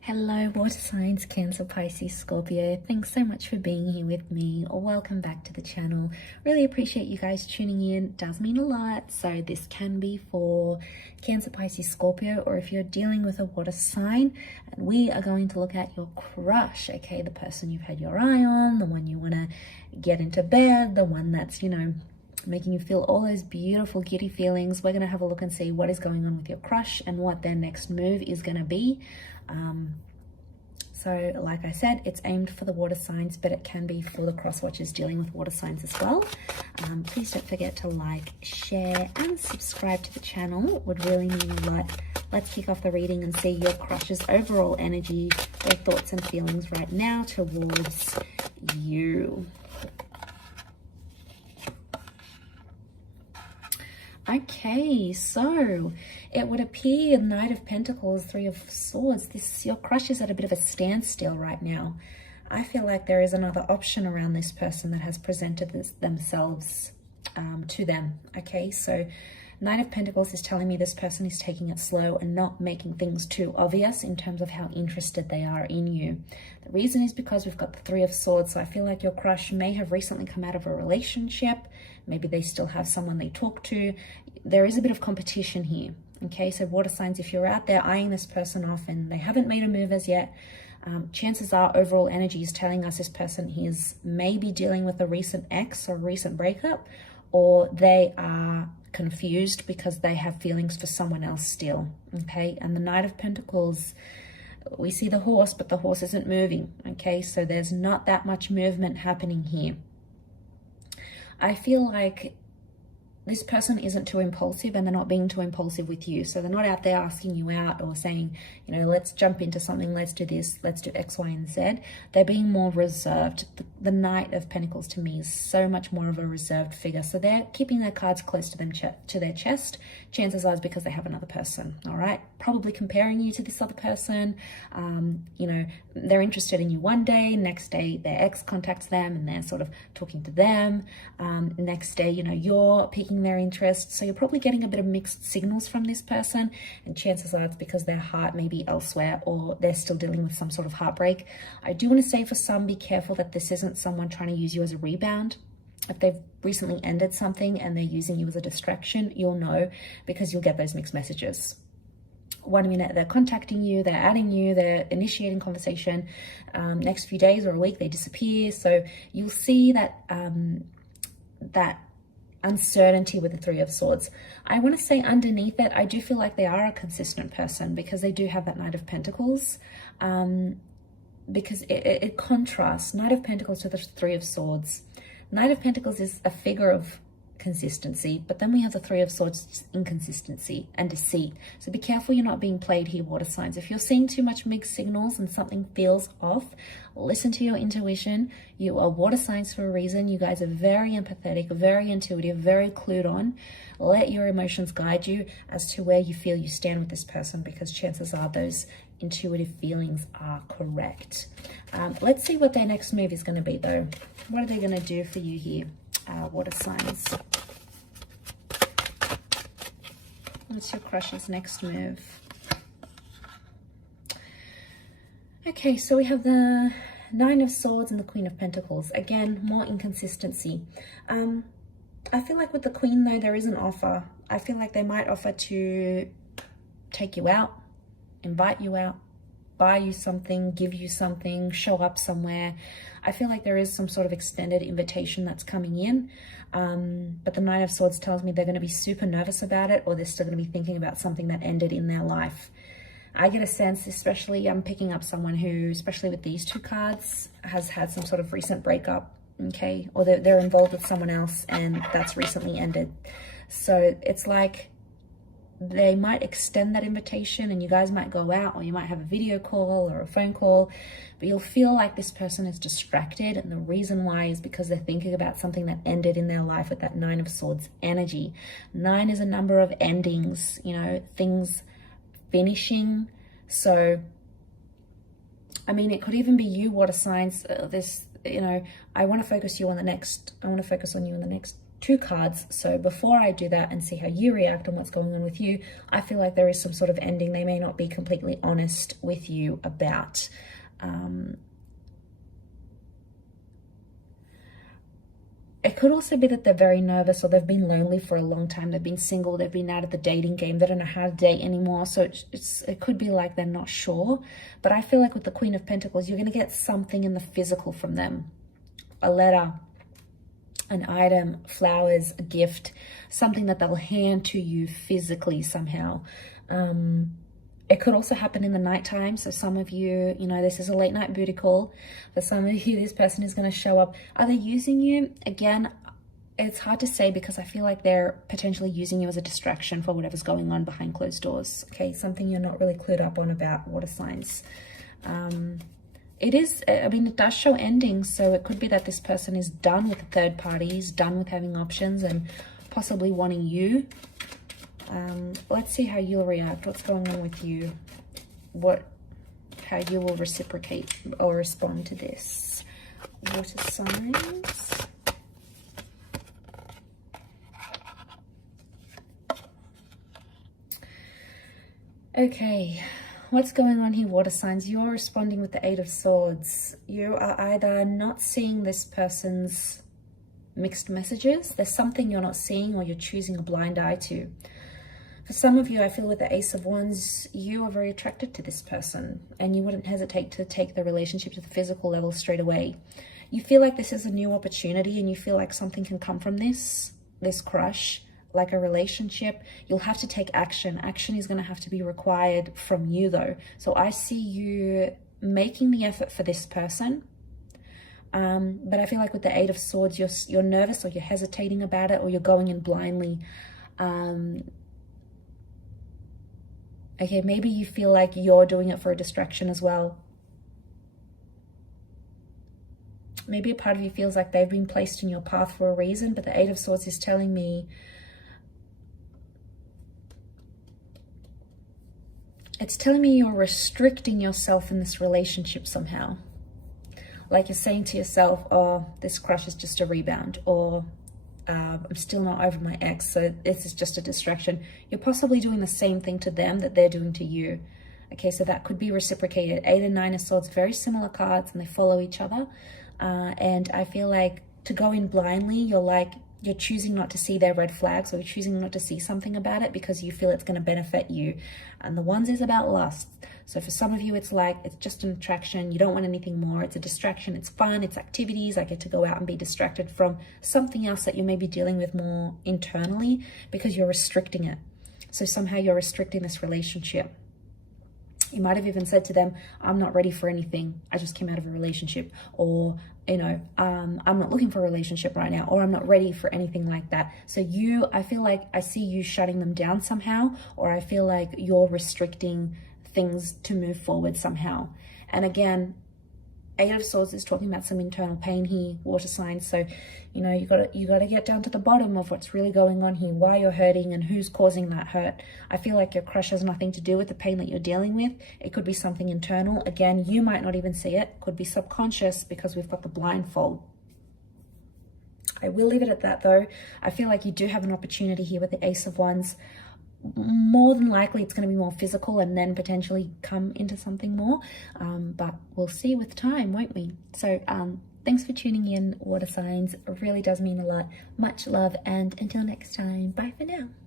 Hello, water signs, Cancer, Pisces, Scorpio. Thanks so much for being here with me, or welcome back to the channel. Really appreciate you guys tuning in. It does mean a lot. So this can be for Cancer, Pisces, Scorpio, or if you're dealing with a water sign. And we are going to look at your crush, okay? The person you've had your eye on, the one you want to get into bed, the one that's, making you feel all those beautiful giddy feelings. We're going to have a look and see what is going on with your crush and what their next move is going to be. So like I said, it's aimed for the water signs, but it can be for the cross watchers dealing with water signs as well. Please don't forget to like, share and subscribe to the channel. It would really mean a lot. Let's kick off the reading and see your crush's overall energy, their thoughts and feelings right now towards you. Okay, so it would appear Knight of Pentacles, Three of Swords, your crush is at a bit of a standstill right now. I feel like there is another option around this person that has presented themselves to them. Okay, so Knight of Pentacles is telling me this person is taking it slow and not making things too obvious in terms of how interested they are in you. The reason is because we've got the Three of Swords, so I feel like your crush may have recently come out of a relationship. Maybe they still have someone they talk to. There is a bit of competition here. Okay, so water signs, if you're out there eyeing this person off and they haven't made a move as yet, chances are overall energy is telling us this person is maybe dealing with a recent ex or a recent breakup, or they are confused because they have feelings for someone else still. Okay, and the Knight of Pentacles, we see the horse, but the horse isn't moving. Okay, so there's not that much movement happening here. I feel like this person isn't too impulsive and they're not being too impulsive with you. So they're not out there asking you out or saying, let's jump into something, let's do this, let's do X, Y, and Z. They're being more reserved. The Knight of Pentacles to me is so much more of a reserved figure. So they're keeping their cards close to them, to their chest. Chances are it's because they have another person, all right? Probably comparing you to this other person. They're interested in you one day, next day their ex contacts them and they're sort of talking to them. Next day, you're piquing their interest. So you're probably getting a bit of mixed signals from this person, and chances are it's because their heart may be elsewhere or they're still dealing with some sort of heartbreak. I do want to say for some, be careful that this isn't someone trying to use you as a rebound. If they've recently ended something and they're using you as a distraction, you'll know because you'll get those mixed messages. One minute they're contacting you, they're adding you, they're initiating conversation. Next few days or a week they disappear. So you'll see that that uncertainty with the Three of Swords. I want to say underneath it, I do feel like they are a consistent person because they do have that Knight of Pentacles. Because it contrasts Knight of Pentacles to the Three of Swords. Knight of Pentacles is a figure of consistency, but then we have the Three of Swords, inconsistency and deceit. So be careful you're not being played here, water signs. If you're seeing too much mixed signals and something feels off, listen to your intuition. You are water signs for a reason. You guys are very empathetic, very intuitive, very clued on. Let your emotions guide you as to where you feel you stand with this person, because chances are those intuitive feelings are correct. Let's see what their next move is going to be though. What are they going to do for you here, water signs? What's your crush's next move? Okay, so we have the Nine of Swords and the Queen of Pentacles. Again, more inconsistency. I feel like with the Queen though, there is an offer. I feel like they might offer to take you out, invite you out, buy you something, give you something, show up somewhere. I feel like there is some sort of extended invitation that's coming in. But the Nine of Swords tells me they're going to be super nervous about it, or they're still going to be thinking about something that ended in their life. I get a sense, especially I'm picking up someone who, especially with these two cards, has had some sort of recent breakup, okay? Or they're involved with someone else and that's recently ended. So it's like they might extend that invitation and you guys might go out, or you might have a video call or a phone call, but you'll feel like this person is distracted. And the reason why is because they're thinking about something that ended in their life with that Nine of Swords energy. 9 is a number of endings, things finishing. So, I mean, it could even be you, water signs, I want to focus on you in the next 2 cards. So before I do that and see how you react and what's going on with you, I feel like there is some sort of ending they may not be completely honest with you about. It could also be that they're very nervous, or they've been lonely for a long time. They've been single, they've been out of the dating game, they don't know how to date anymore. So it could be like they're not sure. But I feel like with the Queen of Pentacles, you're going to get something in the physical from them. A letter, an item, flowers, a gift, something that they'll hand to you physically somehow. It could also happen in the nighttime. So some of you, you know, this is a late night booty call. For some of you, this person is going to show up. Are they using you? Again, it's hard to say, because I feel like they're potentially using you as a distraction for whatever's going on behind closed doors. Okay, something you're not really clued up on about, water signs. It is, I mean, it does show endings. So it could be that this person is done with the third parties, done with having options, and possibly wanting you. Let's see how you'll react. What's going on with you? How you will reciprocate or respond to this. Water signs. Okay, what's going on here, water signs? You're responding with the 8 of Swords. You are either not seeing this person's mixed messages. There's something you're not seeing, or you're choosing a blind eye to. For some of you, I feel with the Ace of Wands, you are very attracted to this person, and you wouldn't hesitate to take the relationship to the physical level straight away. You feel like this is a new opportunity, and you feel like something can come from this crush, like a relationship. You'll have to take action. Action is going to have to be required from you, though. So I see you making the effort for this person. But I feel like with the 8 of Swords, you're nervous, or you're hesitating about it, or you're going in blindly. Okay, maybe you feel like you're doing it for a distraction as well. Maybe a part of you feels like they've been placed in your path for a reason, but the 8 of Swords is telling me you're restricting yourself in this relationship somehow. Like you're saying to yourself, oh, this crush is just a rebound, or I'm still not over my ex, so this is just a distraction. You're possibly doing the same thing to them that they're doing to you. Okay, so that could be reciprocated. 8 and 9 of Swords, very similar cards, and they follow each other. And I feel like to go in blindly, you're choosing not to see their red flags, or you're choosing not to see something about it because you feel it's going to benefit you. And the Wands is about lust. So for some of you, it's like, it's just an attraction. You don't want anything more. It's a distraction. It's fun. It's activities. I get to go out and be distracted from something else that you may be dealing with more internally, because you're restricting it. So somehow you're restricting this relationship. You might have even said to them, I'm not ready for anything. I just came out of a relationship. Or, you know, I'm not looking for a relationship right now. Or I'm not ready for anything like that. So I feel like I see you shutting them down somehow. Or I feel like you're restricting things to move forward somehow. And again, 8 of Swords is talking about some internal pain here, water signs. So, you know, you gotta get down to the bottom of what's really going on here, why you're hurting and who's causing that hurt. I feel like your crush has nothing to do with the pain that you're dealing with. It could be something internal. Again, you might not even see it. Could be subconscious, because we've got the blindfold. I will leave it at that, though. I feel like you do have an opportunity here with the Ace of Wands. More than likely it's going to be more physical, and then potentially come into something more, but we'll see with time, won't we? So thanks for tuning in, water signs. It really does mean a lot. Much love, and until next time, bye for now.